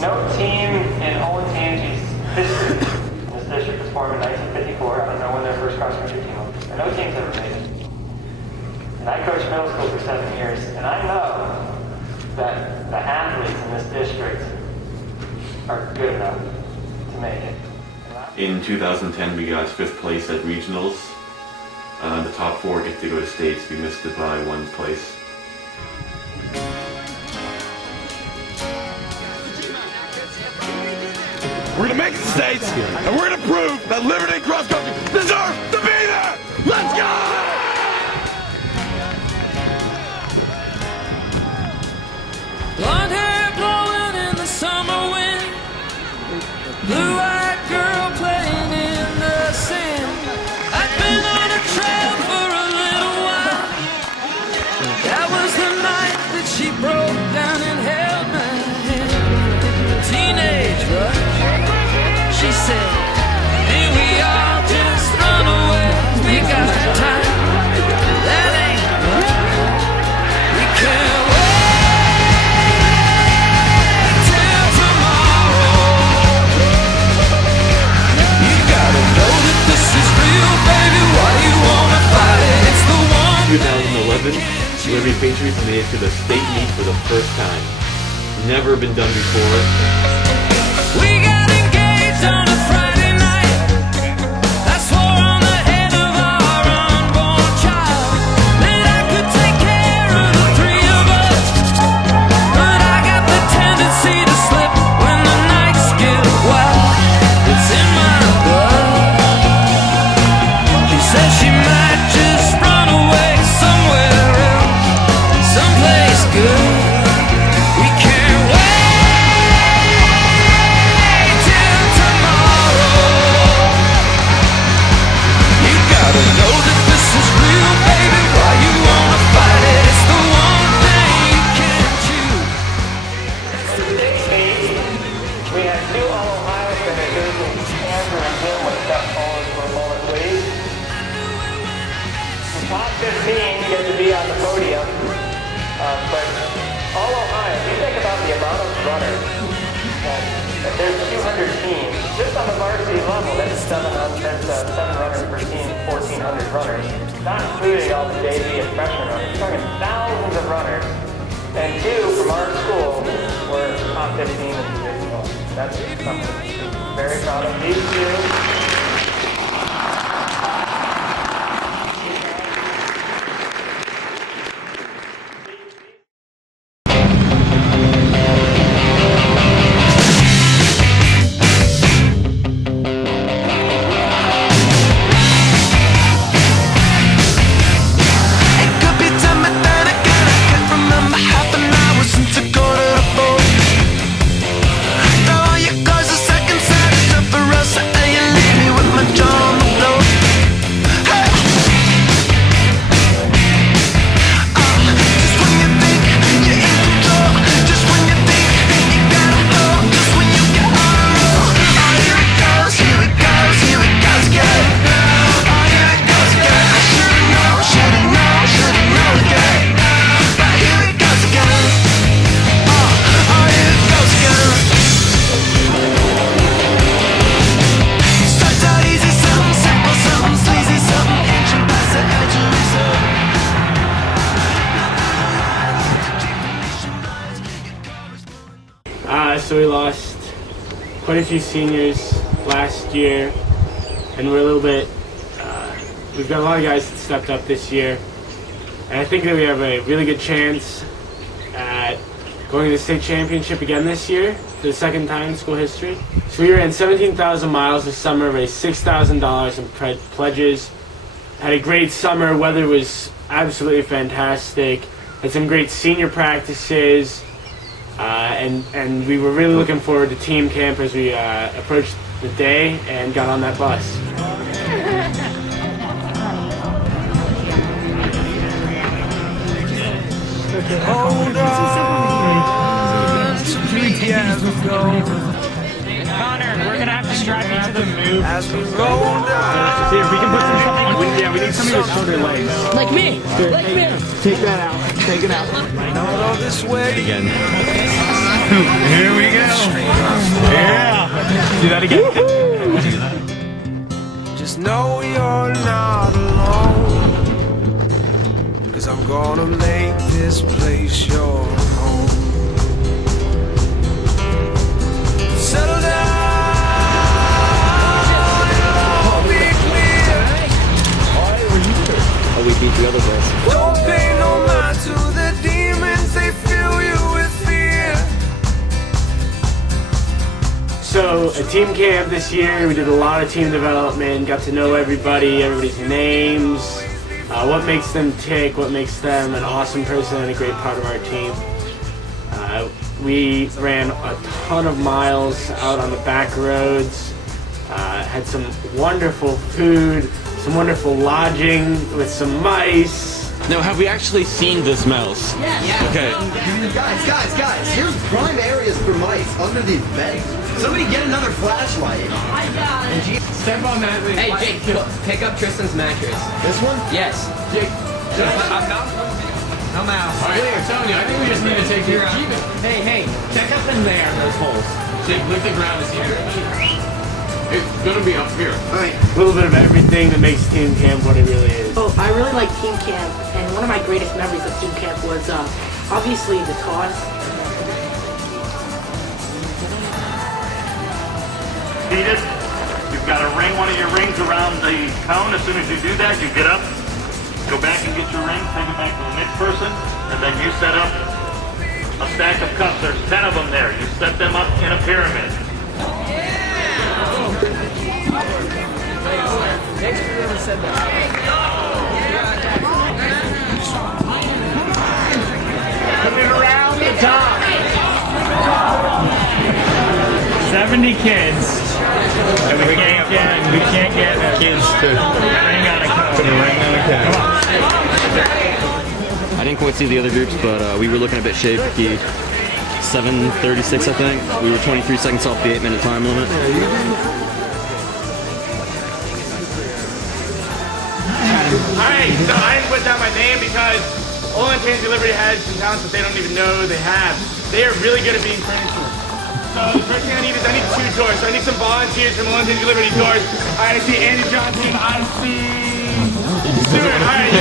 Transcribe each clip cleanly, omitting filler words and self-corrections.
No team in Owen Tangi's history, this district was formed in 1954, I don't know when their first cross-country team was, but no team's ever made it. And I coached middle school for 7 years, and I know that the athletes in this district are good enough to make it. In 2010, we got 5th place at regionals. The top 4 get to go to states. We missed it by 1 place. We're gonna make it to states, and we're gonna prove that Liberty Cross Country deserves to be there. Let's go! Blonde hair blowing in the summer wind, blue-eyed girl playing in the sand. I've been on a trail for a little while. That was the night that she broke down and held my hand. Teenage rush, she said, and we all just run away. We got time, that ain't right. We can't In 2011, Liberty Patriots made it to the state meet for the first time. Never been done before. We got engaged on a Friday night. I swore on the head of our unborn child that I could take care of the 3 of us. But I got the tendency to slip when the nights get wild. It's in my blood. She says she might just run away somewhere else, someplace good. We can't wait till tomorrow. You gotta know that this is real, baby. Why you wanna fight it? It's the one thing you can't choose. We had 2 All-Ohio finishers, Andrew and Jim with step forwards for Mullen Lee. The top 15 get to be on the podium, but All-Ohio, if you think about the amount of runners, if there's 200 teams, just on the varsity level, that's 7 runners per team, 1,400 runners, not including all the JV and freshman runners. You're talking thousands of runners, and 2 from our school were top 15 in Division I. That's something to be very proud of. These 2. So we lost quite a few seniors last year, and we're a little bit, we've got a lot of guys that stepped up this year, and I think that we have a really good chance at going to the state championship again this year for the 2nd time in school history. So we ran 17,000 miles this summer, raised $6,000 in pledges, had a great summer, weather was absolutely fantastic, had some great senior practices, and we were really looking forward to team camp as we approached the day and got on that bus. Hold on to me as we go. Connor, we're gonna have to strap you to the move. As we roll down. See if we can put some. Yeah, we need somebody with shorter legs. Like me. Like me. Take that out. Take it out. Not all this way. Again. Here we go. Yeah. Do that again. Just know you're not alone, 'cause I'm gonna make this place your home. Settle down, it'll all be clear. Oh, we beat the other boys. Don't pay no mind to the demons, they fill you with fear. So, a team camp this year, we did a lot of team development, got to know everybody's names, what makes them tick, what makes them an awesome person and a great part of our team. We ran a ton of miles out on the back roads, had some wonderful food, some wonderful lodging with some mice. Now, have we actually seen this mouse? Yeah. Okay. Guys, here's prime areas for mice under the bed. Somebody get another flashlight. Step on that. Hey, Jake, pick up Tristan's mattress. This one? Yes. Jake, I'm out. I'm out. all right, I'm telling you, I think we just need to take care of it. Hey, check up in there, those holes. Jake, lift the ground to see if it's gonna be up here. All right. A little bit of everything that makes team camp what it really is. Oh, I really like team camp, and one of my greatest memories of team camp was obviously the toss. Beat it. You've got to ring one of your rings around the cone. As soon as you do that, you get up, go back and get your ring, take it back to the next person, and then you set up a stack of cups. There's 10 of them there. You set them up in a pyramid. Coming around the top. 70 kids. And we can't get kids to ring on a cone. I didn't quite see the other groups, but we were looking a bit shaky. 7:36, I think. We were 23 seconds off the 8-minute time limit. Alright, so I didn't put down my name because Olin Tansy Liberty has some talents that they don't even know they have. They are really good at being furniture. So the first thing I need is I need 2 tours. So I need some volunteers from Olin Tansy Liberty tours. Alright, I see Andy Johnson. I see Stuart. Alright.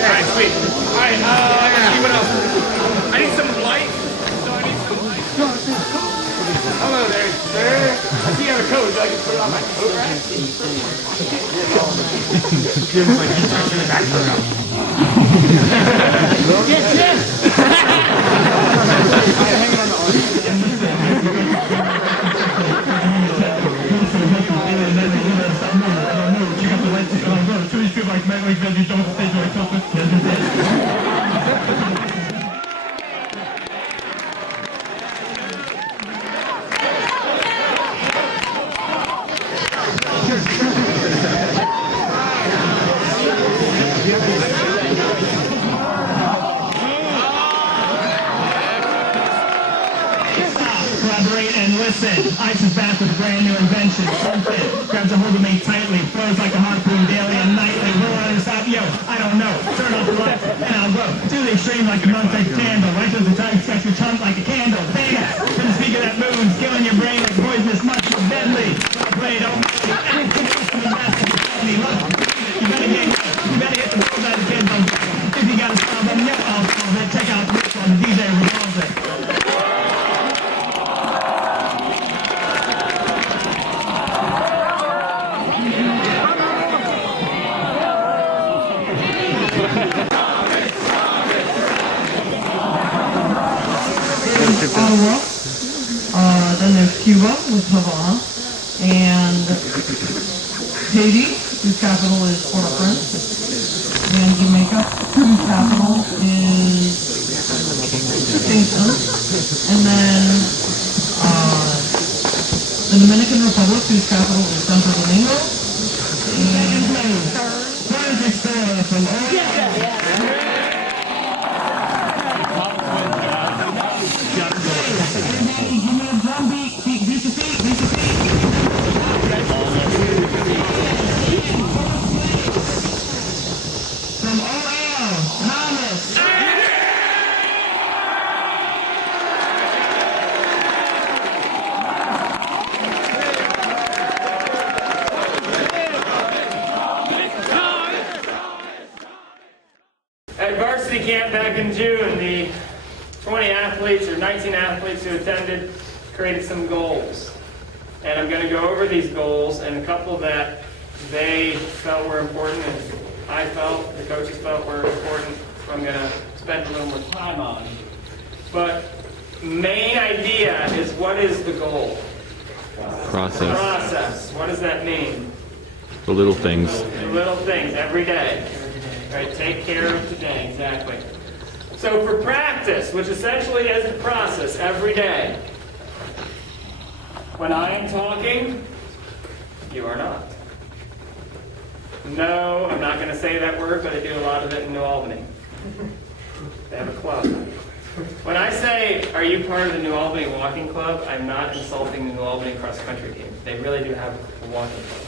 Alright, sweet. Alright, let's see what else. I need some light. Hello there, sir. I see you have a coat. Would you like to put it on my coat rack? Give him like you touch in the back of the Yes. Hang on the Collaborate and listen. Ice is back with a brand new invention. Something grabs a hold of me tightly, flows like a harpoon daily and nightly. Will I stop? Yo, I don't know. Turn off the lights and I'll go to the extreme like a non-fake candle. Right to the time, scratch your tongue like a candle. Bam! To the speaker that moves, killing your brain like poisonous mushrooms. Deadly. Well played, don't you better get, you better hit the balls out of the kids. If you gotta solve them, yeah, I'll solve it. Check out this one. The DJ revolves it. Ottawa, then there's Cuba with Havana, and Haiti, whose capital is Port-au-Prince, and Jamaica, whose capital is Kingston, and then the Dominican Republic, whose capital is Santo Domingo, and from all back in June, the 20 athletes or 19 athletes who attended created some goals. And I'm going to go over these goals, and a couple that they felt were important and I felt, the coaches felt were important, I'm going to spend a little more time on. But main idea is, what is the goal? Process. Process. What does that mean? The little things. The little things every day. Right? Take care of today. Exactly. So for practice, which essentially is a process every day, when I am talking, you are not. No, I'm not going to say that word, but I do a lot of it in New Albany. They have a club. When I say, are you part of the New Albany Walking Club, I'm not insulting the New Albany cross-country team. They really do have a walking club.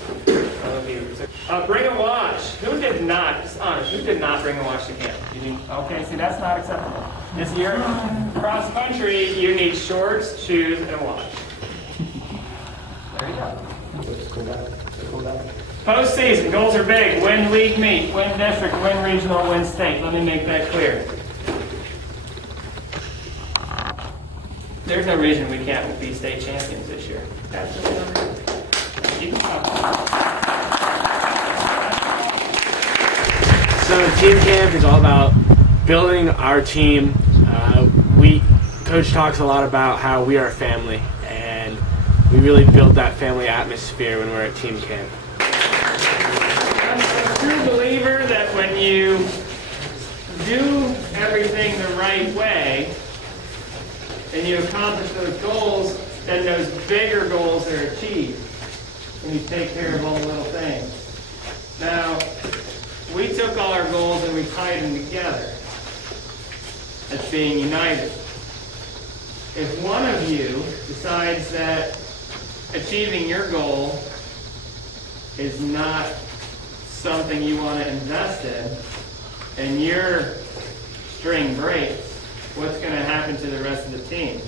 Bring a watch. Who did not, just honest, who did not bring a watch to camp? You didn't? Okay, see, that's not acceptable. This year, cross-country, you need shorts, shoes, and a watch. There you go. Postseason, goals are big. Win league meet, win district, win regional, win state. Let me make that clear. There's no reason we can't be state champions this year. Absolutely no reason. You can come. So team camp is all about building our team. Coach talks a lot about how we are a family, and we really build that family atmosphere when we're at team camp. I'm a true believer that when you do everything the right way and you accomplish those goals, then those bigger goals are achieved when you take care of all the little things. Now, we took all our goals and we tied them together as being united. If one of you decides that achieving your goal is not something you want to invest in, and your string breaks, what's going to happen to the rest of the team?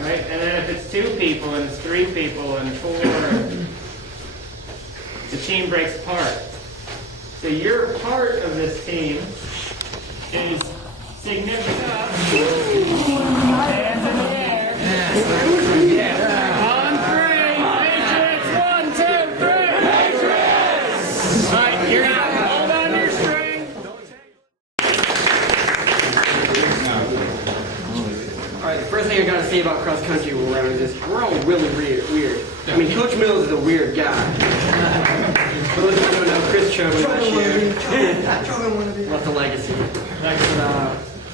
Right? And then if it's 2 people, and it's 3 people, and 4, the team breaks apart. So your part of this team is significant. Hands in the air. On 3. Patriots. 1, 2, 3. Patriots. All right, you're going to hold on to your string. Alright, the first thing I gotta say about cross country around is we're all really weird. I mean, Coach Mills is a weird guy. For those who don't know, Chris Chovan last year left a legacy.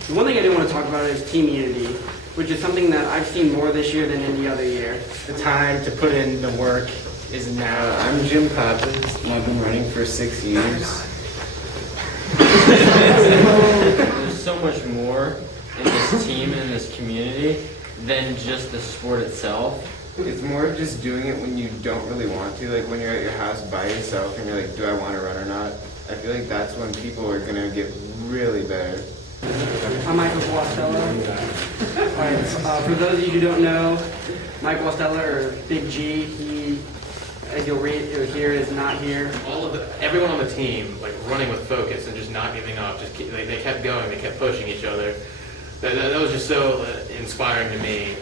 The one thing I didn't want to talk about is team unity, which is something that I've seen more this year than any other year. The time to put in the work is now. I'm Jim Pappas, and I've been running for 6 years. There's so much more in this team and in this community than just the sport itself. It's more of just doing it when you don't really want to, like when you're at your house by yourself and you're like, do I want to run or not? I feel like that's when people are going to get really better. I'm Michael Guastella. For those of you who don't know, Mike Guastella, or Big G, he, as you'll read or hear, is not here. Everyone on the team, like running with focus and just not giving up. They kept going. They kept pushing each other. That was just so inspiring to me.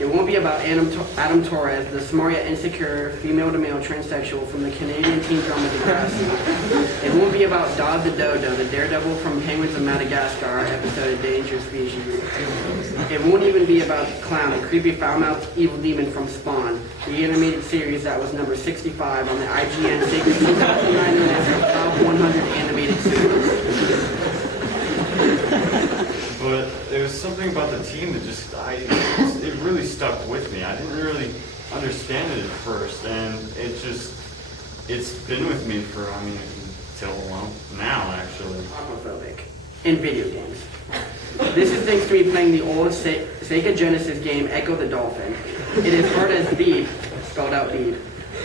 It won't be about Adam Torres, the smart yet insecure female-to-male transsexual from the Canadian team drama Degrassi. It won't be about Dodd the Dodo, the daredevil from Penguins of Madagascar episode Endangered Species. It won't even be about Clown, a creepy foul-mouthed evil demon from Spawn, the animated series that was number 65 on the IGN Sacred 2009 list of top 100 animated series. But there was something about the team that it really stuck with me. I didn't really understand it at first, and it's been with me for, until now, actually. Aquaphobic. In video games. This is thanks to me playing the old Sega Genesis game Echo the Dolphin. It is part as Beep, spelled out Beep,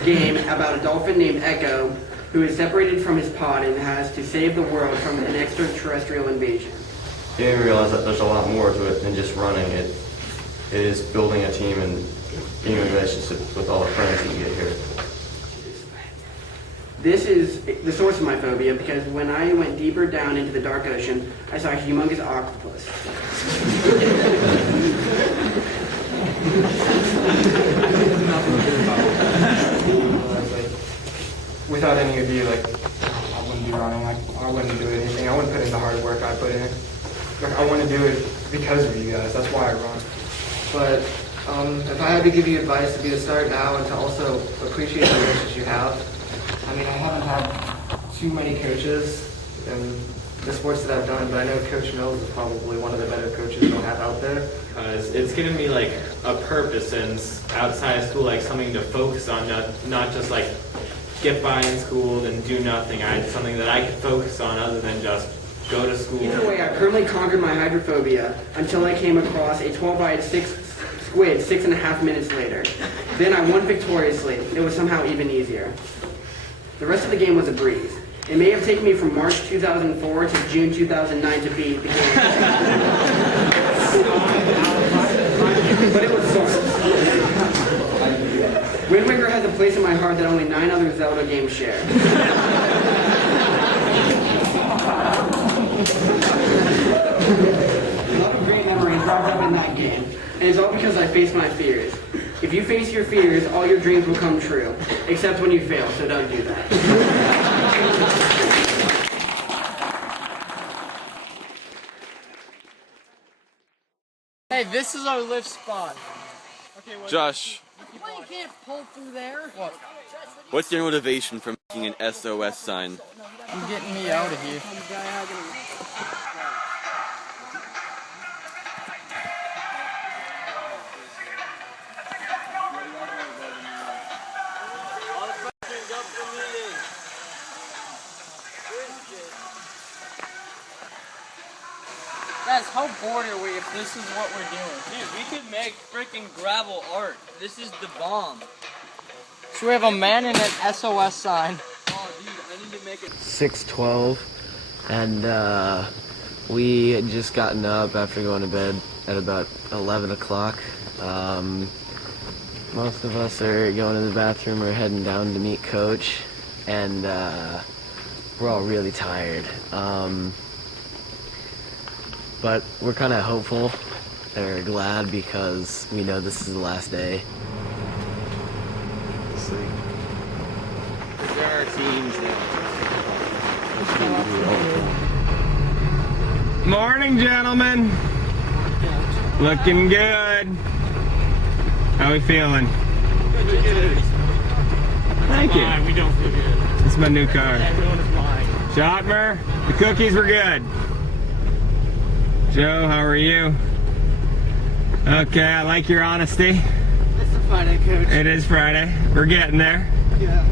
game about a dolphin named Echo who is separated from his pod and has to save the world from an extraterrestrial invasion. You didn't realize that there's a lot more to it than just running. It is building a team and being in a relationship with all the friends that you get here. This is the source of my phobia because when I went deeper down into the dark ocean, I saw a humongous octopus. Without any of you, like, I wouldn't be running. Like, I wouldn't do anything. I wouldn't put in the hard work I put in. Like, I want to do it because of you guys. That's why I run. But if I had to give you advice, it'd be to start now and to also appreciate the relationships you have. I mean, I haven't had too many coaches in the sports that I've done, but I know Coach Mills is probably one of the better coaches we'll have out there. Because it's given me like a purpose and outside of school, like something to focus on, not just like get by in school and do nothing. I had something that I could focus on other than just go to school. Either way, I permanently conquered my hydrophobia until I came across a 12-eyed squid 6.5 minutes later. Then I won victoriously. It was somehow even easier. The rest of the game was a breeze. It may have taken me from March 2004 to June 2009 to beat the game. But it was fun. Wind Waker has a place in my heart that only 9 other Zelda games share. A lot of great memories wrapped up in that game. And it's all because I faced my fears. If you face your fears, all your dreams will come true. Except when you fail, so don't do that. Hey, this is our lift spot. Okay, Josh, well, you can't pull through there. What? what's your motivation for making an SOS sign? I'm getting me out of here. Guys, how bored are we if this is what we're doing? Dude, we could make freaking gravel art. This is the bomb. So we have a man in an SOS sign. Oh, dude, I need to make it. 6:12, and we had just gotten up after going to bed at about 11 o'clock. Most of us are going to the bathroom or heading down to meet Coach, and we're all really tired. But we're kind of hopeful or glad because we know this is the last day. There are teams Morning, gentlemen. Looking good. How we feeling? Thank you. We don't feel good. This is my new car. Everyone is lying. Shotmer, the cookies were good. Joe, how are you? Okay, I like your honesty. It's a Friday, Coach. It is Friday. We're getting there. Yeah.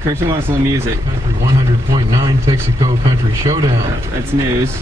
Christian wants a little music. Country 100.9 Texaco Country Showdown. That's news.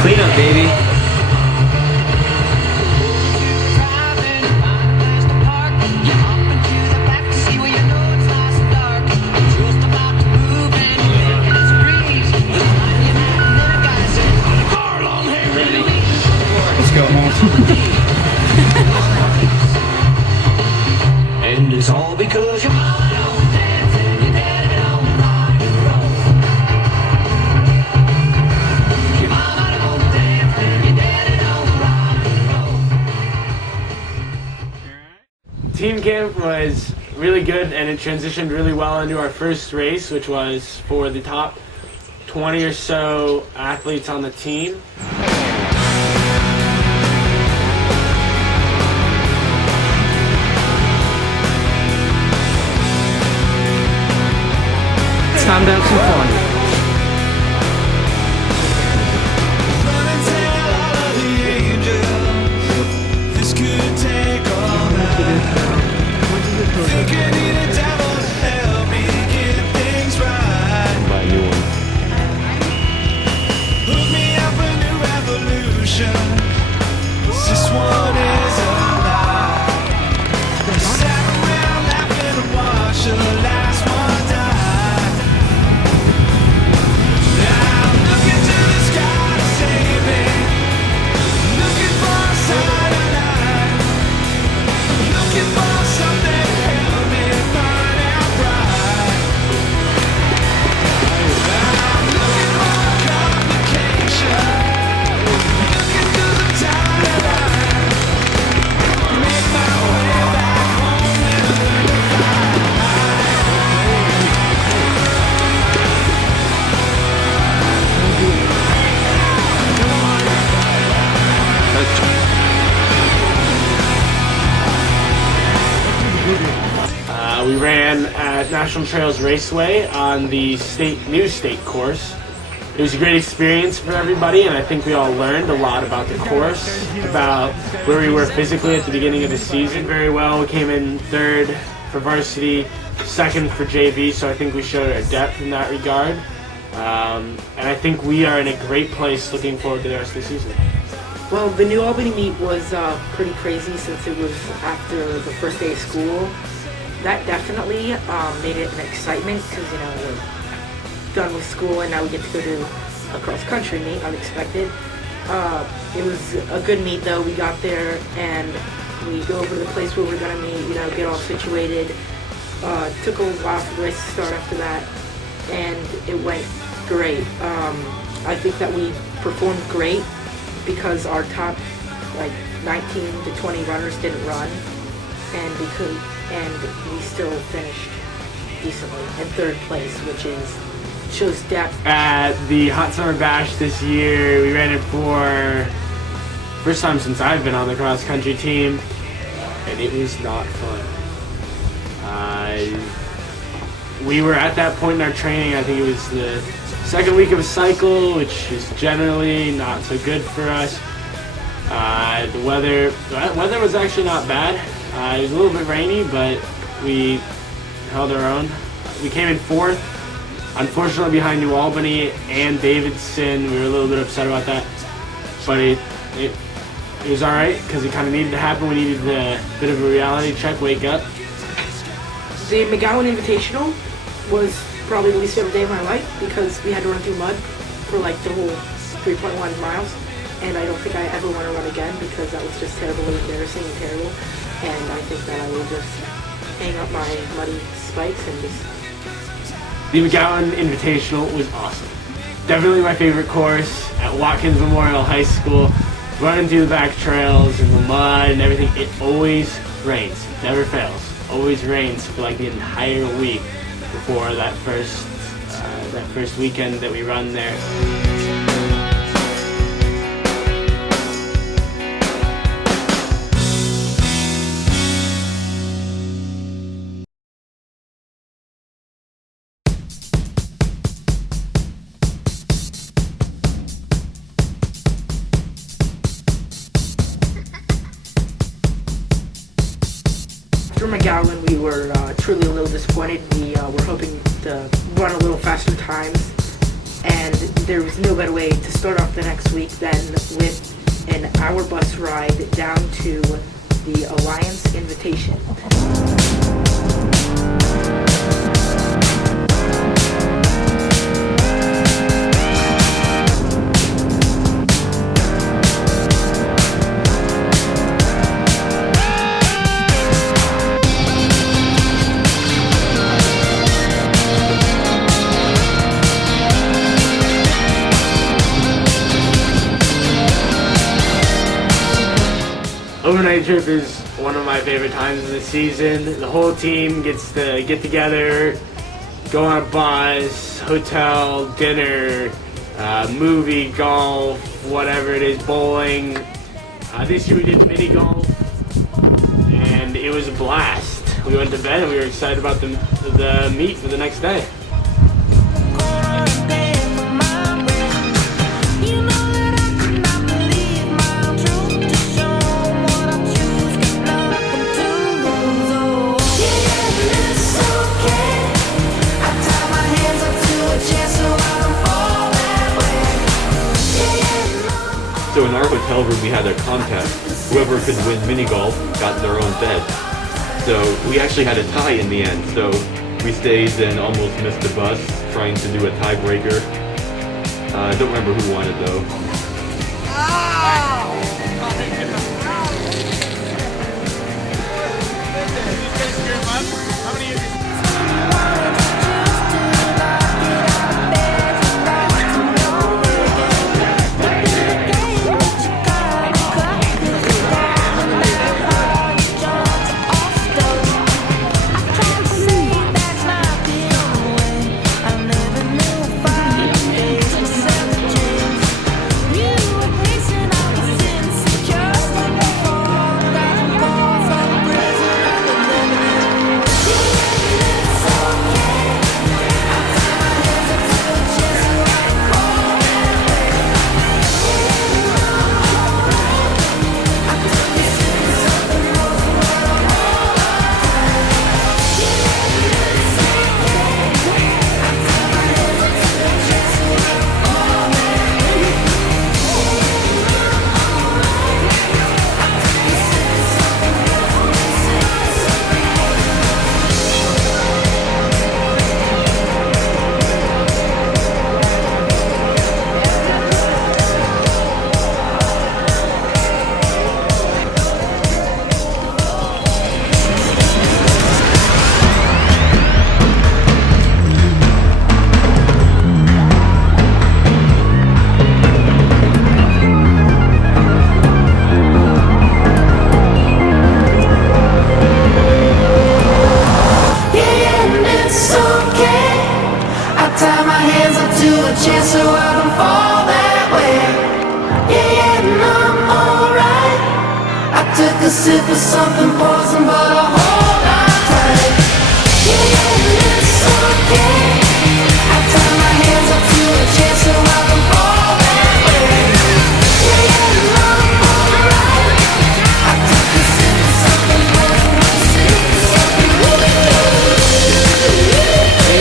Clean up, baby. Let's go home. And it's all because your mama don't dance and your daddy don't rock and roll. Your mama don't dance and your daddy don't rock and roll. Team camp was really good and it transitioned really well into our first race, which was for the top 20 or so athletes on the team. think I need a devil to help me get things right. Buy a new one. Hook me up a new revolution. This one is a lie. Sat around laughing and watched the last one die. I'm looking to the sky to save me. Looking for a sign of life. Looking for something to help me burn out bright. I'm looking for a complication. Looking through the timeline. Make my way back home and learn to We ran at National Trails Raceway on the new state course. It was a great experience for everybody, and I think we all learned a lot about the course, about where we were physically at the beginning of the season. Very well, we came in third for varsity, second for JV, so I think we showed our depth in that regard. And I think we are in a great place looking forward to the rest of the season. Well, the New Albany meet was pretty crazy since it was after the first day of school. That definitely made it an excitement because, you know, we're done with school and now we get to go to a cross-country meet, unexpected. It was a good meet though. We got there and we go over to the place where we're gonna meet, you know, get all situated. Took a while for the race to start after that, and it went great. I think that we performed great because our top like 19 to 20 runners didn't run, and we still finished decently in third place, which shows depth. At the Hot Summer Bash this year, we ran it for first time since I've been on the cross country team, and it was not fun. We were at that point in our training. I think it was the second week of a cycle, which is generally not so good for us. The weather was actually not bad. It was a little bit rainy, but we held our own. We came in fourth, unfortunately behind New Albany and Davidson. We were a little bit upset about that, but it was all right because it kind of needed to happen. We needed a bit of a reality check, wake up. The McGowan Invitational was probably the least favorite day of my life because we had to run through mud for like the whole 3.1 miles, and I don't think I ever want to run again because that was just terribly embarrassing and terrible, and I think that I will just hang up my muddy spikes and just... The McGowan Invitational was awesome. Definitely my favorite course at Watkins Memorial High School. Running through the back trails and the mud and everything, it always rains, never fails. Always rains for like the entire week before that first weekend that we run there. After McGowan, we were truly a little disappointed. We were hoping to run a little faster times, and there was no better way to start off the next week than with an hour bus ride down to the Alliance Invitation. Overnight trip is one of my favorite times of the season. The whole team gets to get together, go on a bus, hotel, dinner, movie, golf, whatever it is, bowling. This year we did mini golf, and it was a blast. We went to bed and we were excited about the meet for the next day. Yeah. hotel room we had a contest. Whoever could win mini golf got their own bed. So we actually had a tie in the end. So we stayed and almost missed the bus trying to do a tiebreaker. I don't remember who won it though. chance so I don't fall that way. Yeah, and I'm alright. I took a sip of something poison, but I hold on tight. Yeah, and it's okay. I tie my hands up to a chance so I don't fall that way. Yeah, and I'm alright. I took a sip of something poison, but a sip of something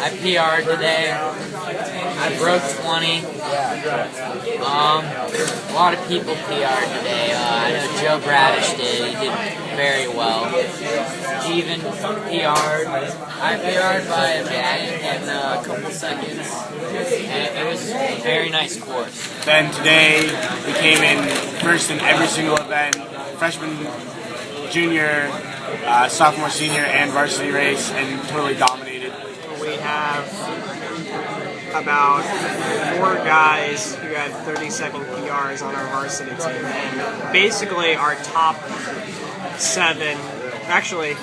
I PR'd today. I broke 20. A lot of people PR'd today. I know Joe Bradish did. He did very well. He even PR'd. I PR'd by a bag in a couple seconds. And it was a very nice course. Then today we came in first in every single event. Freshman, junior, sophomore, senior, and varsity race, and totally dominated. We have about 4 guys who had 30-second PRs on our varsity team, and basically our top 7, actually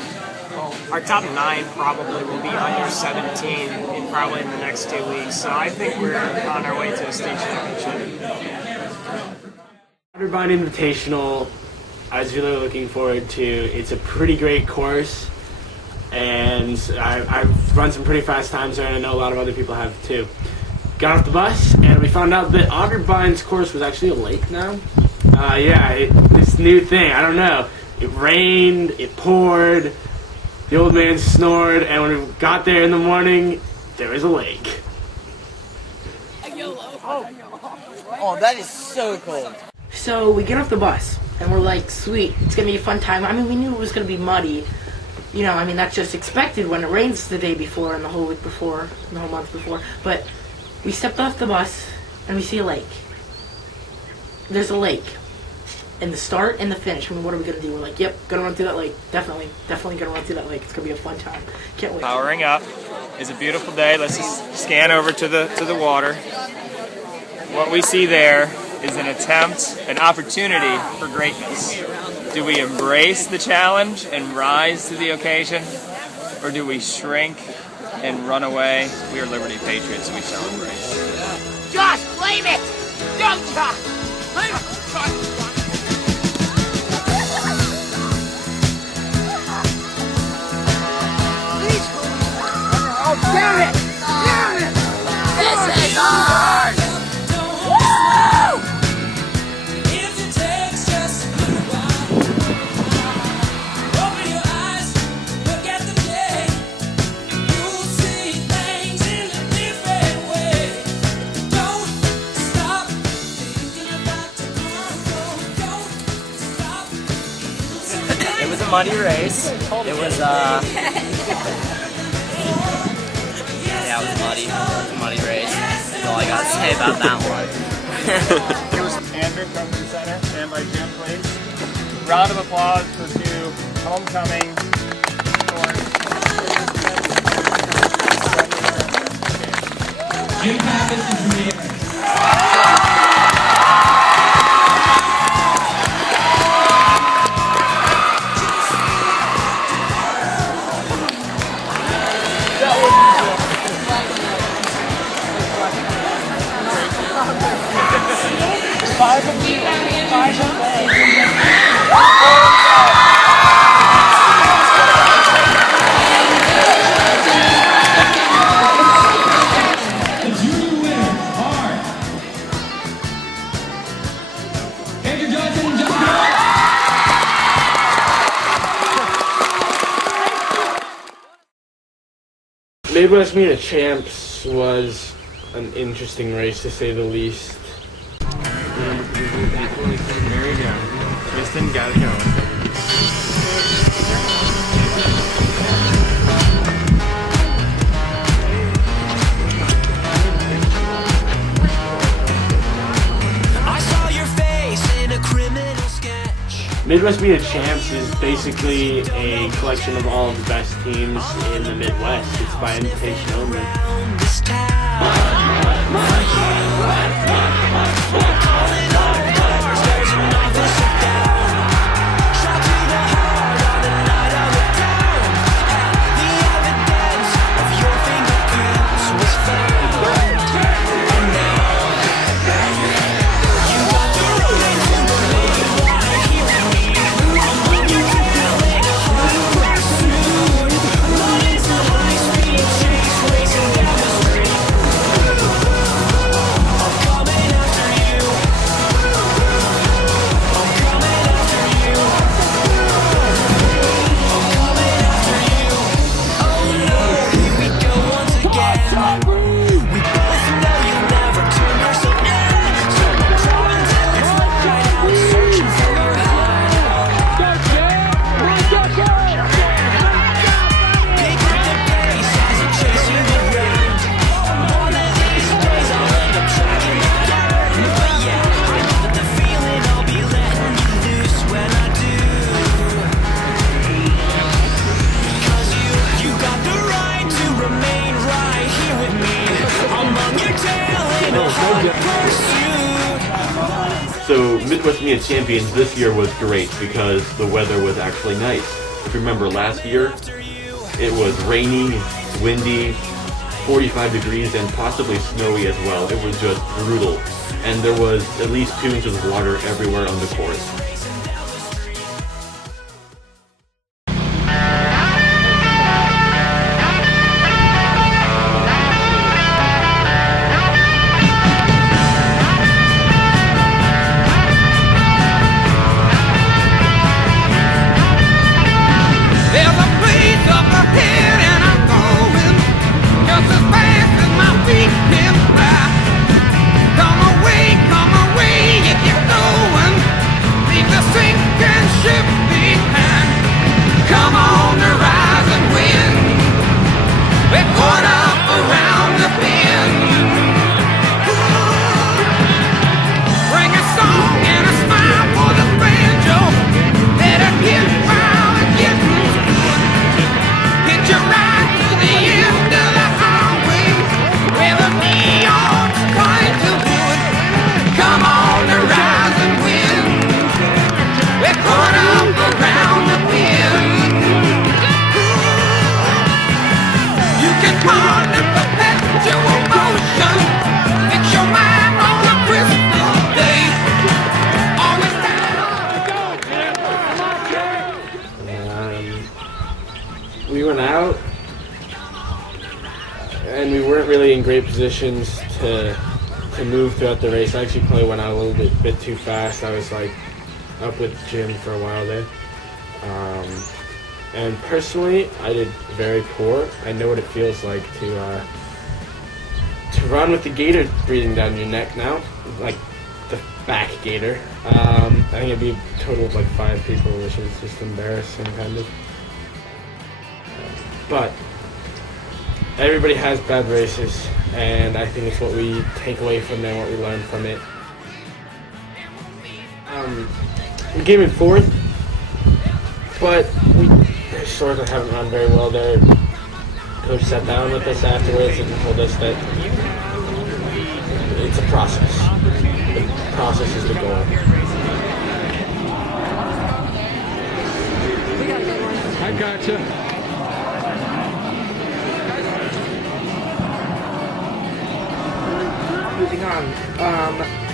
our top 9 probably will be under 17 probably in the next 2 weeks. So I think we're on our way to a state championship. Otterbein Invitational, I was really looking forward to. It's a pretty great course. And I've run some pretty fast times there, and I know a lot of other people have too. Got off the bus, and we found out that Otterbein's course was actually a lake now. This new thing, I don't know. It rained, it poured, the old man snored, and when we got there in the morning, there was a lake. Oh, that is so cool. So we get off the bus, and we're like, sweet, it's going to be a fun time. I mean, we knew it was going to be muddy. You know, I mean, that's just expected when it rains the day before and the whole week before, and the whole month before. But we stepped off the bus, and we see a lake. There's a lake. And the start and the finish. I mean, what are we going to do? We're like, yep, going to run through that lake. Definitely going to run through that lake. It's going to be a fun time. Can't wait. Powering up. It's a beautiful day. Let's just scan over to the water. What we see there is an attempt, an opportunity for greatness. Do we embrace the challenge and rise to the occasion, or do we shrink and run away? We are Liberty Patriots, we shall embrace. Josh, blame it! Don't, Josh! Oh, damn it! Damn it! This is ours! Woo! If it takes just a little while, open your eyes, look at the day. You'll see things in a different way. Don't stop thinking about tomorrow. Don't stop. It was a muddy race. It was yeah, it was muddy. It was a muddy race. That's all I got to say about that one. It was Andrew comes to center, and by Jim, please. Round of applause for two homecoming Jim Pappas is here. Five of you. Five of The junior winners are Andrew Johnson and John. Midwest Meet of Champs was an interesting race to say the least. There you go. Tristan got it going. I saw your face in a criminal sketch. Midwest Meet of Champs is basically a collection of all of the best teams in the Midwest. It's by invitation only. This So Midwest Meet of Champions this year was great because the weather was actually nice. If you remember last year, it was rainy, windy, 45 degrees, and possibly snowy as well. It was just brutal. And there was at least 2 inches of water everywhere on the course. There's a place up ahead and I'm going just as fast as my feet can fly. Come away if you're going. Leave we went out and we weren't really in great positions to move throughout the race. I actually probably went out a little bit too fast. I was like up with Jim for a while there. And personally, I did very poor. I know what it feels like to run with the gator breathing down your neck now, like the back gator. I think it'd be a total of like 5 people, which is just embarrassing, kind of. But everybody has bad races, and I think it's what we take away from them, what we learn from it. We came in 4th, but we sort of haven't run very well there. Coach sat down with us afterwards and told us that it's a process. The process is the goal. I gotcha. Moving on.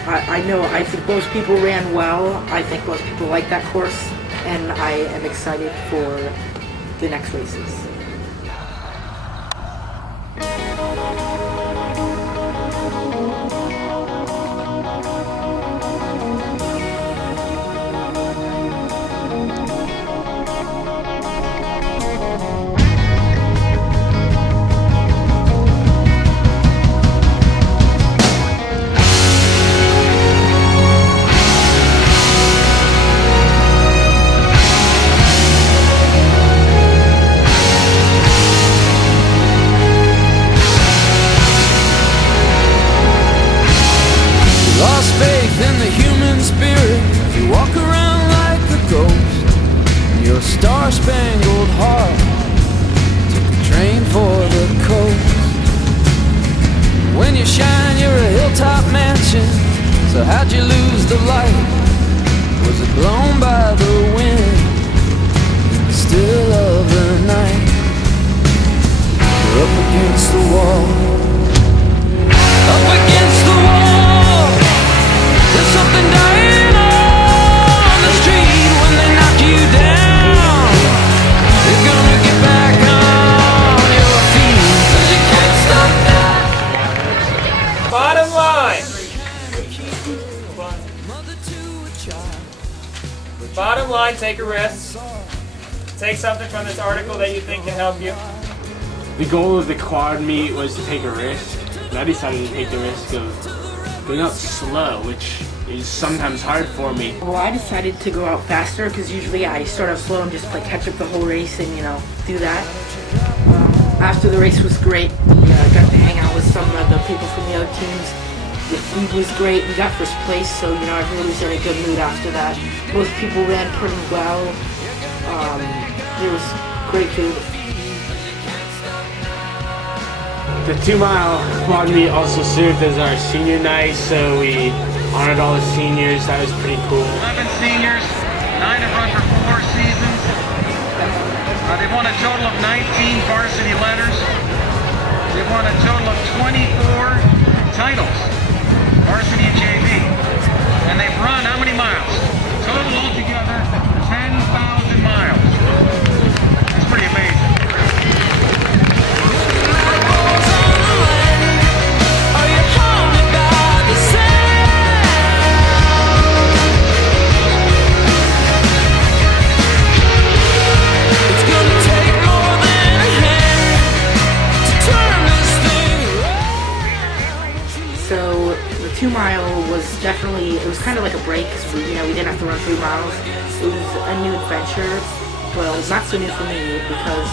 I think most people ran well. I think most people like that course, and I am excited for the next races. Lost faith in the human spirit. You walk around like a ghost. Your star-spangled heart took a train for the coast. When you shine, you're a hilltop mansion. So how'd you lose the light? Was it blown by the wind in the still of the night? You're up against the wall. Up against the wall. There's something dying on the street when they knock you down. You're gonna get back on your feet, 'cause you can't stop now. Bottom line. Bottom line, take a risk. Take something from this article that you think can help you. The goal of the quad meet was to take a risk, and I decided to take the risk of going out slow, which is sometimes hard for me. Well, I decided to go out faster because usually I start out slow and just play catch up the whole race and, do that. After the race was great, we got to hang out with some of the people from the other teams. The food was great. We got first place, so, everybody was in a good mood after that. Most people ran pretty well. There was great food. The 2-mile quad meet also served as our senior night, so we honored all the seniors. That was pretty cool. 11 seniors, 9 have run for 4 seasons. They've won a total of 19 varsity letters. They've won a total of 24 titles, varsity and JV. And they've run how many miles? Total altogether, 10,000 miles. That's pretty amazing. So the 2-mile was definitely, it was kind of like a break because we didn't have to run 3 miles. It was a new adventure, well, not so new for me because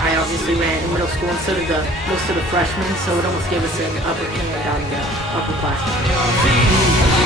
I obviously ran in middle school and so did most of the freshmen, so it almost gave us an upper hand on the upperclassmen.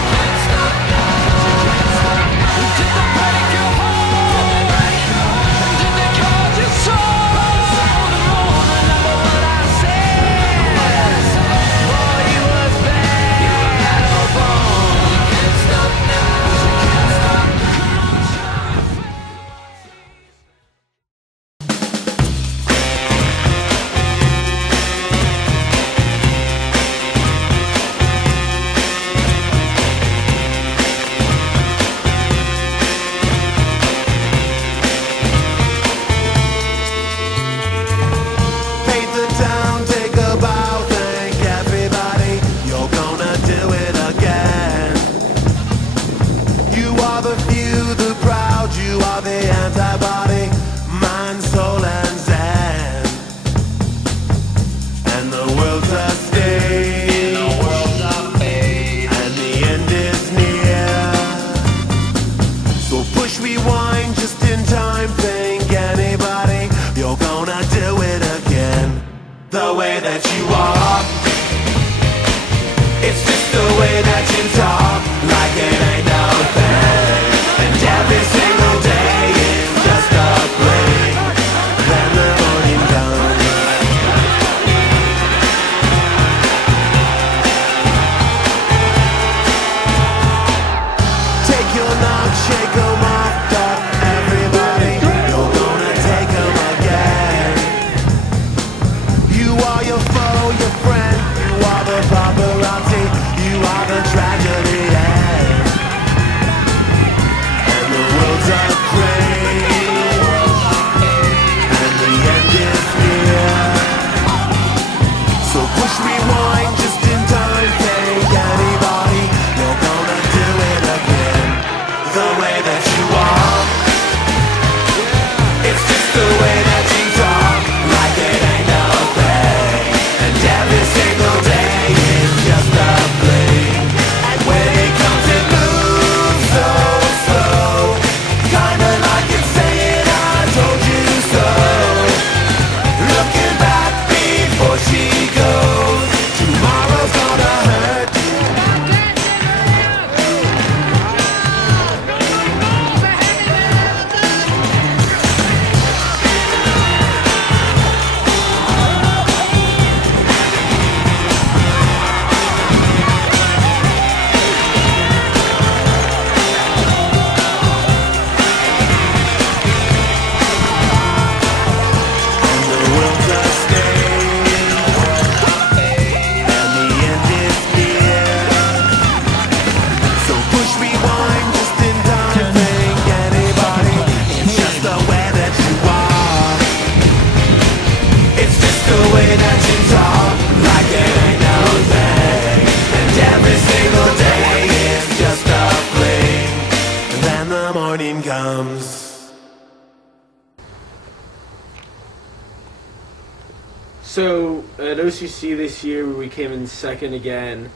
So at OCC this year, we came in second again.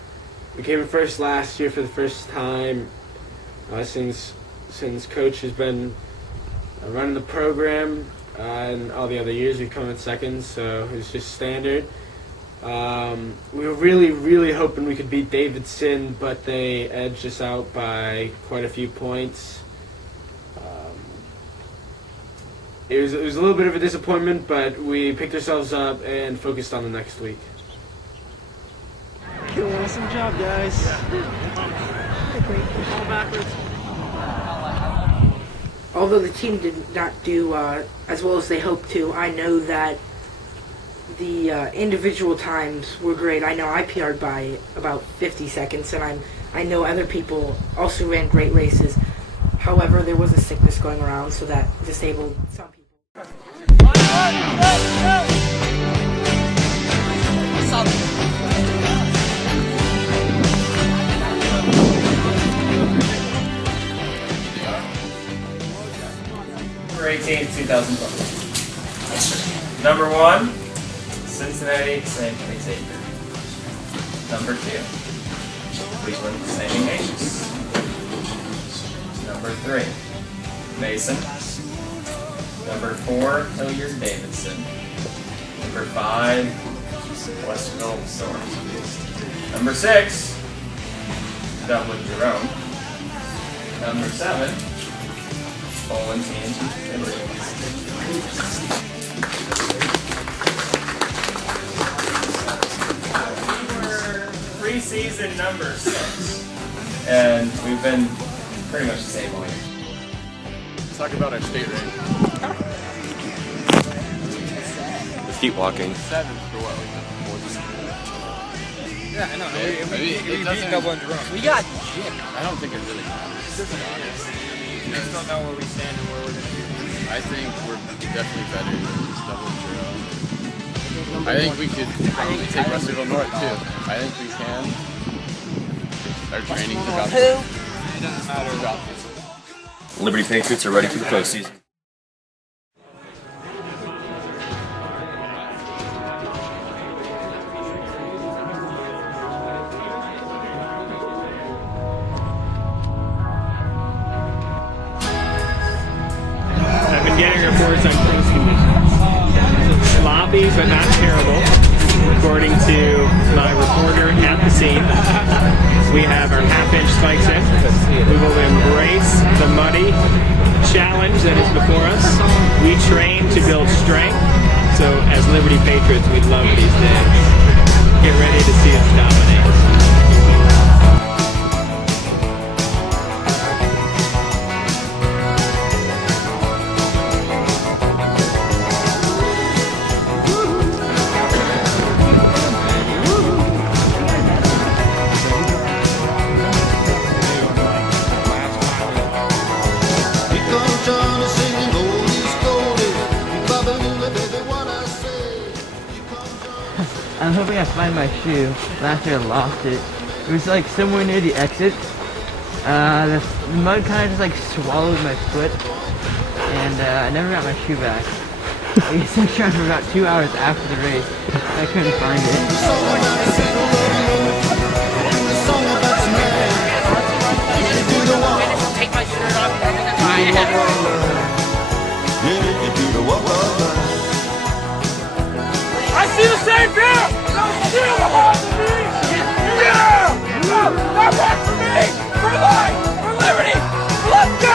We came in first last year for the first time since Coach has been running the program, and all the other years we've come in second, so it's just standard. We were really hoping we could beat Davidson, but they edged us out by quite a few points. It was a little bit of a disappointment, but we picked ourselves up and focused on the next week. Awesome job, guys. Ball backwards. Although the team did not do as well as they hoped to, I know that the individual times were great. I know I PR'd by about 50 seconds, and I know other people also ran great races. However, there was a sickness going around, so that disabled some people. Number 18, 2012. Number 1, Cincinnati St. Xavier. Number 2, Cleveland St. Ignatius. Number 3, Mason. Number 4, Hilliard Davidson. Number 5, Westville Storms. Number 6, Dublin Jerome. Number 7, Bowling Teams Liberty. We're preseason number 6, and we've been pretty much the same all year. Let's talk about our state rank. Let's keep walking. 7 for what? Yeah, I know. Maybe it doesn't. We got gypped. I don't think it really matters, to be honest. We just don't know where we stand and where we're going to be. I think we're definitely better than Double Jerome. I think we could probably take Russellville North too. I think we can. Our training's about It doesn't matter. Liberty Patriots are ready for the postseason. I've been getting reports on close conditions. Sloppy, but not terrible, according to my reporter at the scene. We have our half-inch spikes in. We will embrace the muddy challenge that is before us. We train to build strength, so as Liberty Patriots, we love these days. Get ready to see us dominate. I'm hoping I find my shoe. Last year I lost it. It was like somewhere near the exit. The mud kind of just like swallowed my foot, and I never got my shoe back. I searched around for about 2 hours after the race. I couldn't find it. Take my shirt off and I'm gonna try I see the same girl! Still behind me! Yeah! No, not back for me! For life! For liberty! Let's go!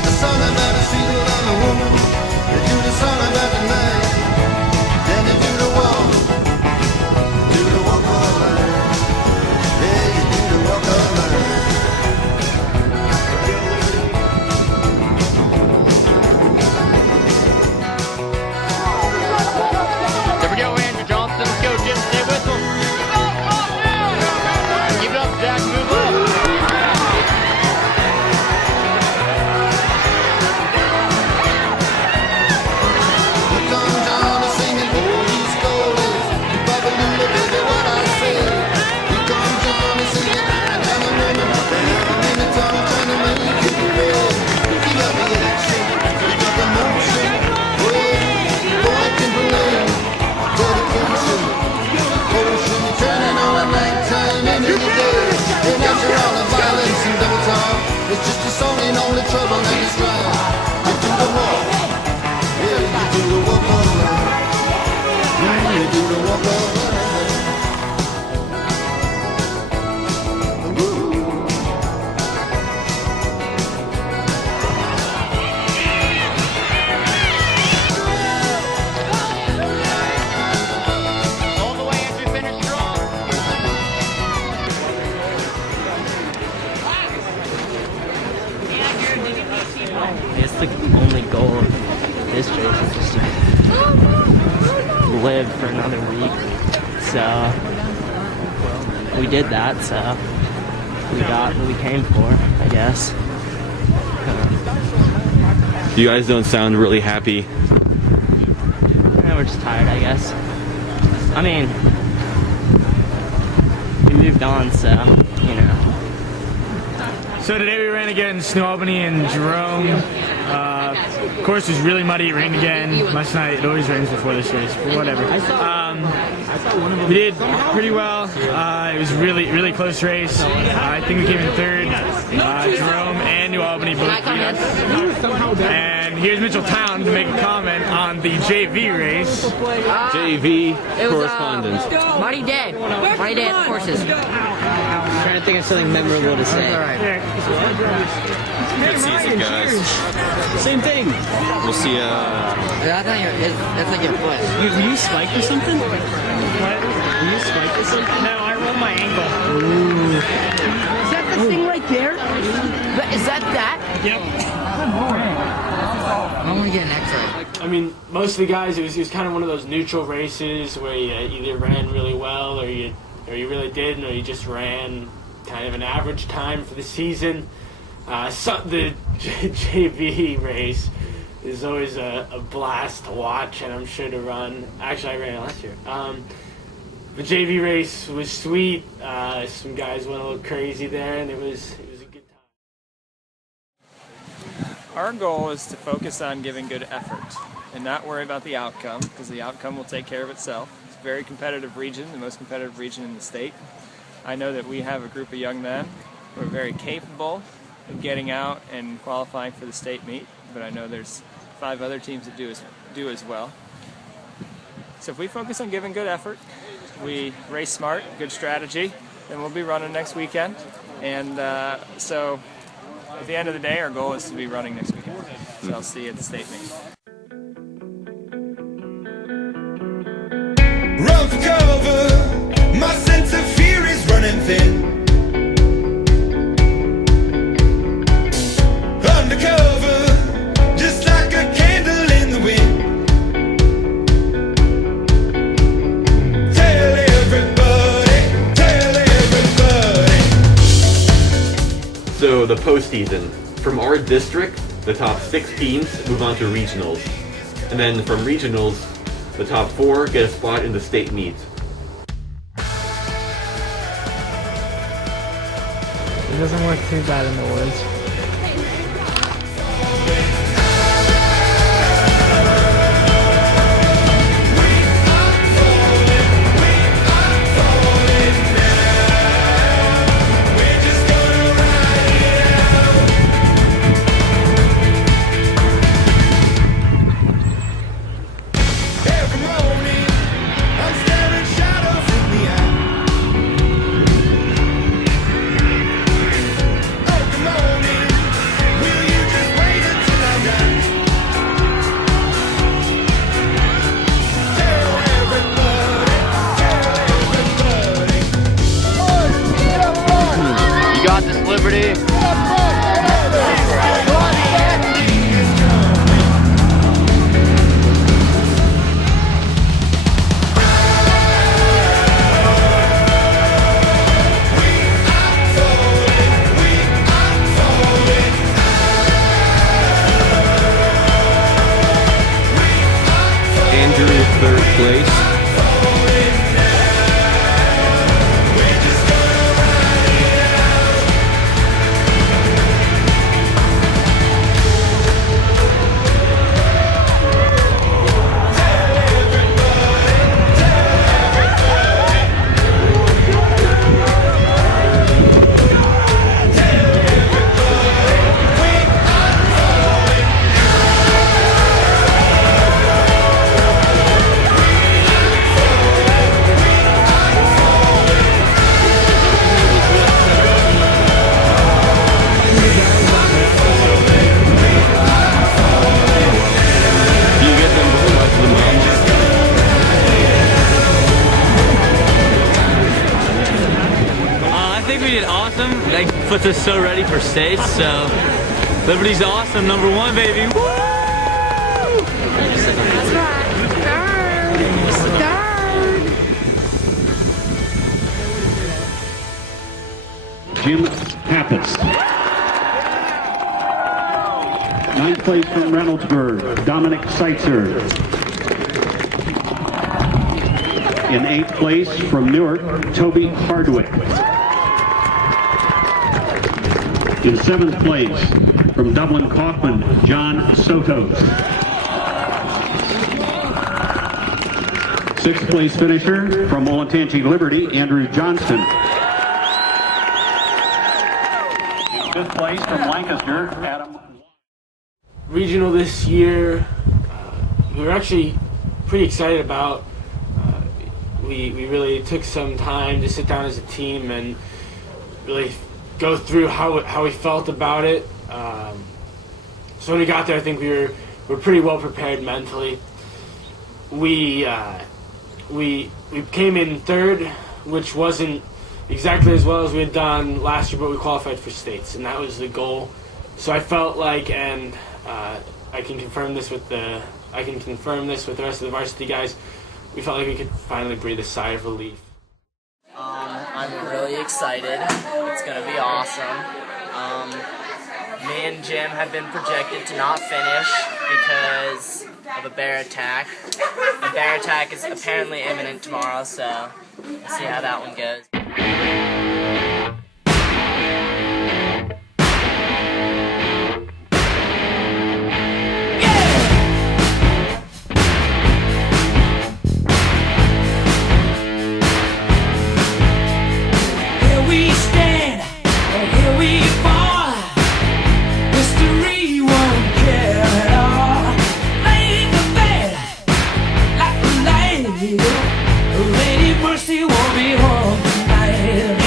The this race is just to live for another week. So we did that, so we got what we came for, I guess. You guys don't sound really happy. Yeah, we're just tired, I guess. I mean, we moved on, so, you know. So today we ran against New Albany and Jerome. Of course, it was really muddy. It rained again last night. It always rains before this race, but whatever. We did pretty well. It was really close race. I think we came in third. Jerome and New Albany both beat us. And here's Mitchell Town to make a comment on the JV race. JV correspondence. Marty Day horses. I'm trying to think of something memorable to say. Good season, guys. Same thing. We'll see. That's like your foot. Were you spiked or something? What? Were you spiked or something? No, I rolled my ankle. Ooh. Is that the thing right there? Is that that? Yep. I want to get an X-ray. I mean, most of the guys, it was kind of one of those neutral races where you either ran really well or you really didn't, or you just ran kind of an average time for the season. The JV race is always a blast to watch, and I'm sure to run. Actually, I ran it last year. The JV race was sweet. Some guys went a little crazy there, and it was a good time. Our goal is to focus on giving good effort and not worry about the outcome, because the outcome will take care of itself. It's a very competitive region, the most competitive region in the state. I know that we have a group of young men who are very capable of getting out and qualifying for the state meet, but I know there's 5 other teams that do as well. So if we focus on giving good effort, we race smart, good strategy, then we'll be running next weekend. And so at the end of the day, our goal is to be running next weekend. So I'll see you at the state meet. Run for cover, my sense of fear is running thin. Undercover, just like a candle in the wind. Tell everybody. So the postseason, from our district, the top 6 teams move on to regionals. And then from regionals, the top 4 get a spot in the state meet. It doesn't work too bad in the woods. Third place. That puts us so ready for states, so Liberty's awesome, #1, baby. Woo! Jim Pappas. 9th place from Reynoldsburg, Dominic Seitzer. In 8th place from Newark, Toby Hardwick. In 7th place from Dublin Kaufman, John Soto. 6th place finisher from Olentangy Liberty, Andrew Johnston. 5th place from Lancaster, Adam. Regional this year, we were actually pretty excited about. We really took some time to sit down as a team and really go through how we felt about it. So when we got there, I think we were pretty well prepared mentally. We came in third, which wasn't exactly as well as we had done last year, but we qualified for states, and that was the goal. So I felt like, and I can confirm this with the rest of the varsity guys, we felt like we could finally breathe a sigh of relief. I'm really excited. It's going to be awesome. Me and Jim have been projected to not finish because of a bear attack. A bear attack is apparently imminent tomorrow, so we'll see how that one goes. Lady Mercy won't be home tonight.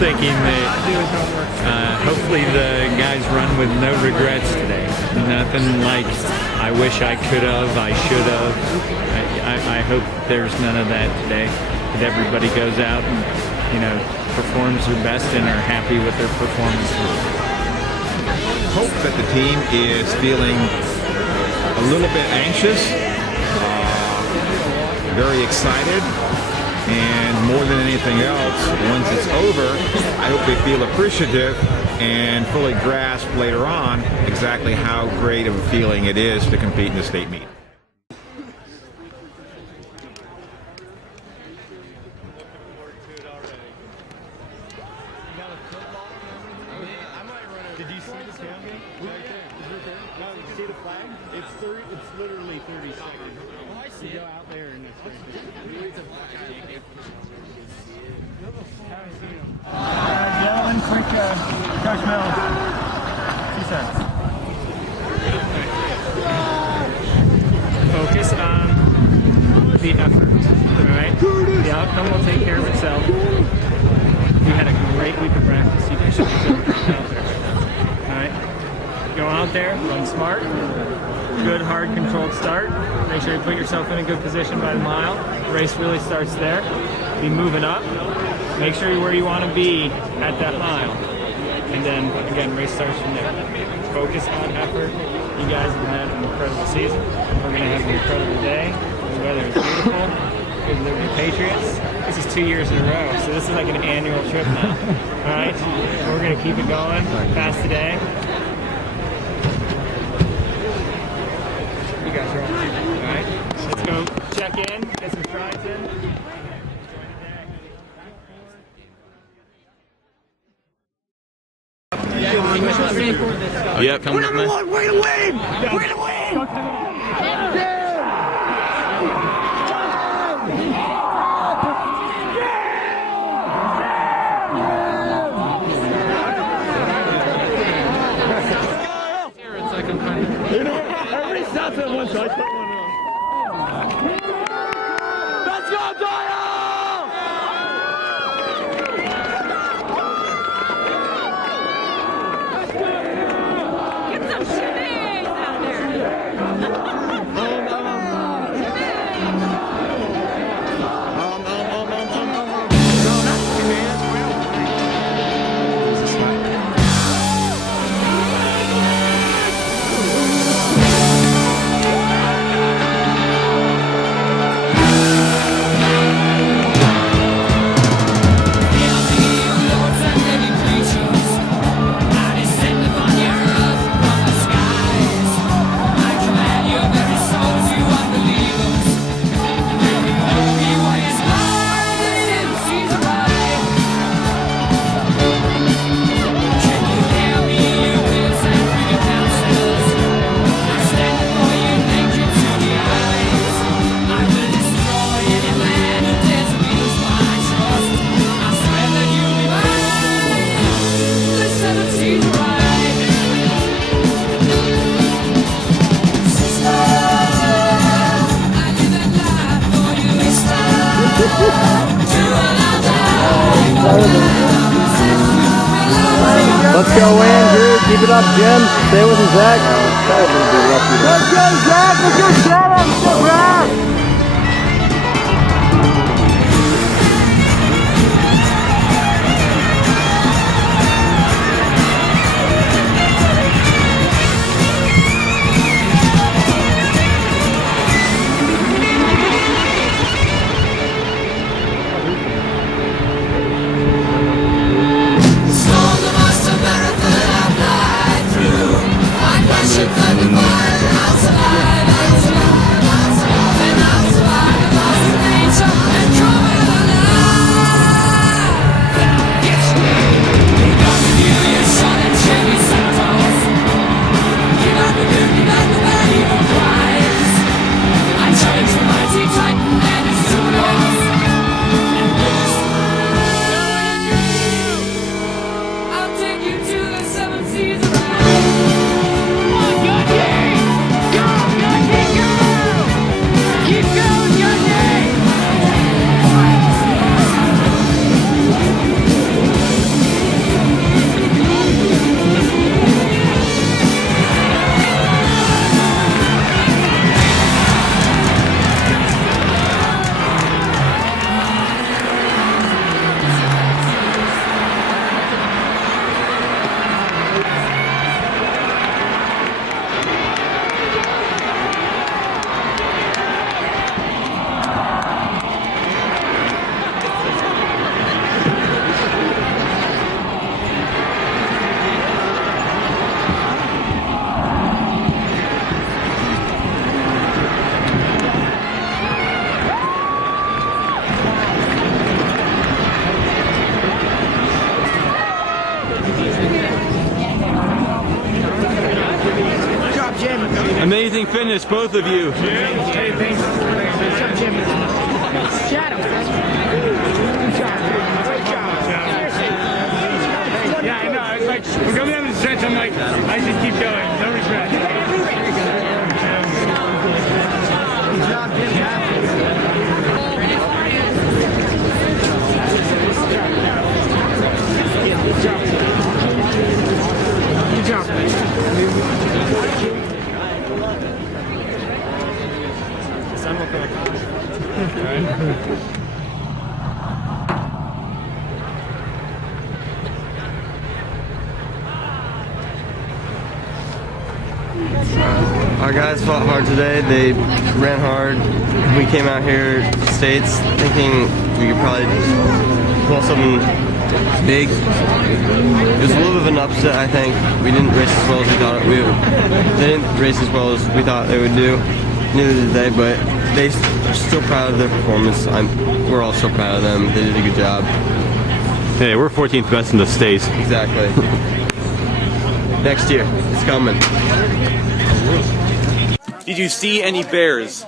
thinking that hopefully the guys run with no regrets today. Nothing like, I wish I could have, I should have. I hope there's none of that today. That everybody goes out and, you know, performs their best and are happy with their performance. Hope that the team is feeling a little bit anxious, very excited, and more than anything else, once it's over, I hope they feel appreciative and fully grasp later on exactly how great of a feeling it is to compete in the state meet. Did you see the tailgate? Right there. No, you see the flag? It's literally 30 seconds. Oh, I see. You go out there and it's gentlemen, quick, Coach Mel, 2 cents. Focus on the effort, all right? The outcome will take care of itself. We had a great week of practice. You guys should be feeling great out there right now. All right? Go out there, run smart, good, hard, controlled start. Make sure you put yourself in a good position by the mile. The race really starts there. Be moving up. Make sure you're where you want to be at that mile. And then, again, race starts from there. Focus on effort. You guys have had an incredible season. We're going to have an incredible day. The weather is beautiful. Good Liberty Patriots. This is 2 years in a row, so this is like an annual trip now. All right? So we're going to keep it going. Fast today. You guys are all right. All right? Let's go check in, get some strides in. Yep, coming up, man. Way to win! Way to win! Keep it up, Jim. Stay with him, Zach. Let's go, Zach. Let's go, Chatham. Let's go, Brad. Amazing finish, both of you. Hey, thanks. Good job, Jim. Shadow. Good job. Great job. Yeah, I know. It's like, we're coming down the stretch, I'm like, I just keep going. No regret. Good job, Jim. Good job. Our guys fought hard today. They ran hard. We came out here States thinking we could probably pull something big. It was a little bit of an upset, I think. We didn't race as well as we thought they didn't race as well as we thought they would do. Neither did they, but they're still proud of their performance. We're all so proud of them. They did a good job. Hey, we're 14th best in the States. Exactly. Next year, it's coming. Did you see any bears?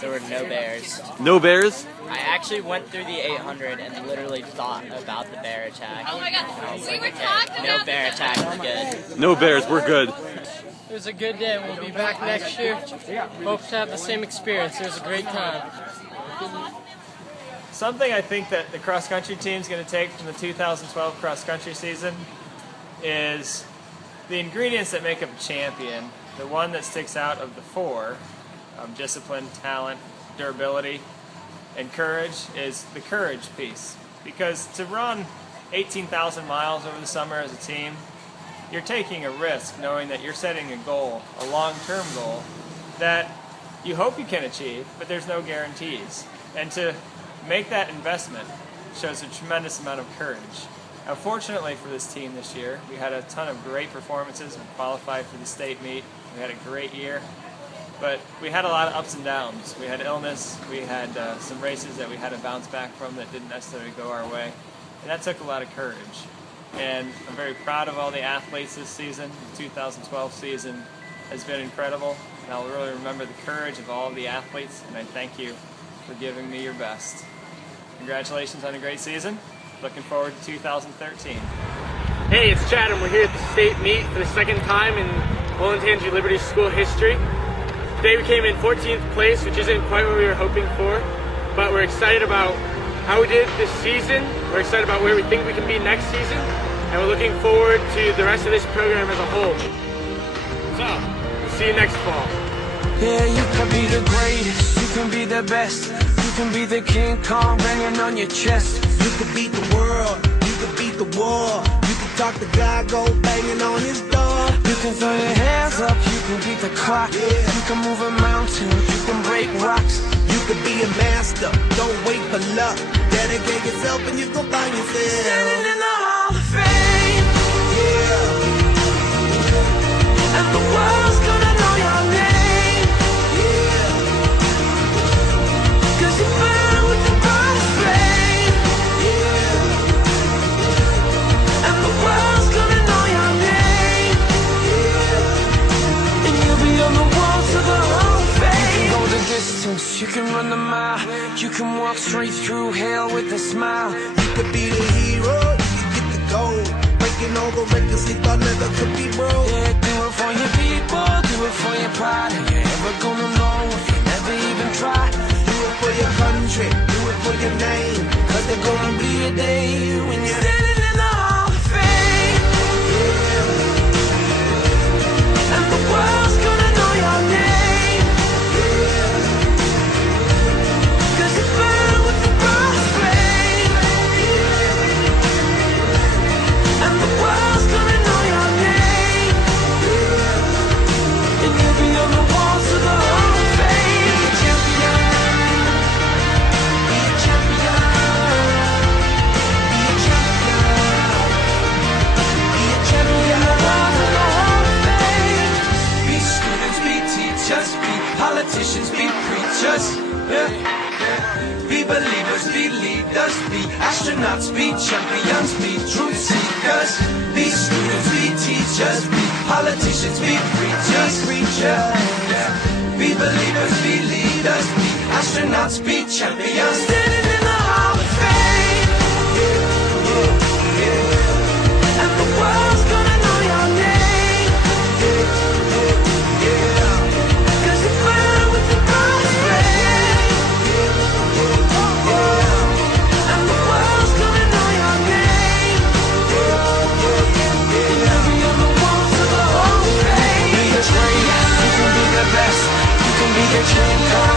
There were no bears. No bears? I actually went through the 800 and literally thought about the bear attack. Oh my god, we were talking about no bear attack, we're good. No bears, we're good. It was a good day. We'll be back next year. Hope to have the same experience. It was a great time. Something I think that the cross-country team is going to take from the 2012 cross-country season is the ingredients that make up a champion. The one that sticks out of the four, discipline, talent, durability, and courage, is the courage piece. Because to run 18,000 miles over the summer as a team, you're taking a risk knowing that you're setting a goal, a long-term goal, that you hope you can achieve, but there's no guarantees. And to make that investment shows a tremendous amount of courage. Now, fortunately for this team this year, we had a ton of great performances. We qualified for the state meet. We had a great year. But we had a lot of ups and downs. We had illness. We had some races that we had to bounce back from that didn't necessarily go our way. And that took a lot of courage. And I'm very proud of all the athletes this season. The 2012 season has been incredible. And I'll really remember the courage of all of the athletes. And I thank you for giving me your best. Congratulations on a great season. Looking forward to 2013. Hey, it's Chatham. We're here at the state meet for the second time in Olentangy Liberty School history. Today we came in 14th place, which isn't quite what we were hoping for, but we're excited about how we did this season. We're excited about where we think we can be next season, and we're looking forward to the rest of this program as a whole. So, we'll see you next fall. Yeah, you can be the greatest, you can be the best, you can be the King Kong banging on your chest. You can beat the world, you can beat the war, you can talk to God, go banging on his door. You can throw your hands up, you can beat the clock, you can move a mountain, you can break rocks. You can be a master, don't wait for luck. Dedicate yourself and you go find yourself. Standing in the Hall of Fame, yeah. and the world's gonna know your name, yeah. 'cause you burn with the brightest flame, yeah. and the world's gonna know your name, yeah. and you'll be on the walls of the Hall of Fame. You can go the distance, you can run the mile, you can walk straight through hell with a smile. You could be the hero, you can get the gold, breaking all the records they thought never could be broke. Yeah, do it for your people, do it for your pride. Are you ever gonna know if you never even try? Do it for your country, do it for your name, 'cause there's gonna be a day when you're standing in the Hall of Fame, yeah. and the world's gonna know your name, yeah. 'cause you burn with the brightest flame, yeah. and the world's gonna know your name, yeah. and you'll be on the walls of the Hall of Fame. Be a champion, be a champion, be a champion, be a champion. The walls of the Hall of Fame. Be students, be teachers, be politicians, be preachers, yeah. Be believers, be leaders, be astronauts, be champions, be truth seekers. Be students, be teachers, be politicians, be preachers, yeah. Be believers, be leaders, be astronauts, be champions. Standing in the Hall of Fame, Yeah, yeah, yeah. and the world's gonna know your name, Yeah, 'cause you burn with the brightest flame, and the world's gonna know your name, and you'll be on the walls of the Hall of Fame. be the greatest, You can be the best, you can be the King Kong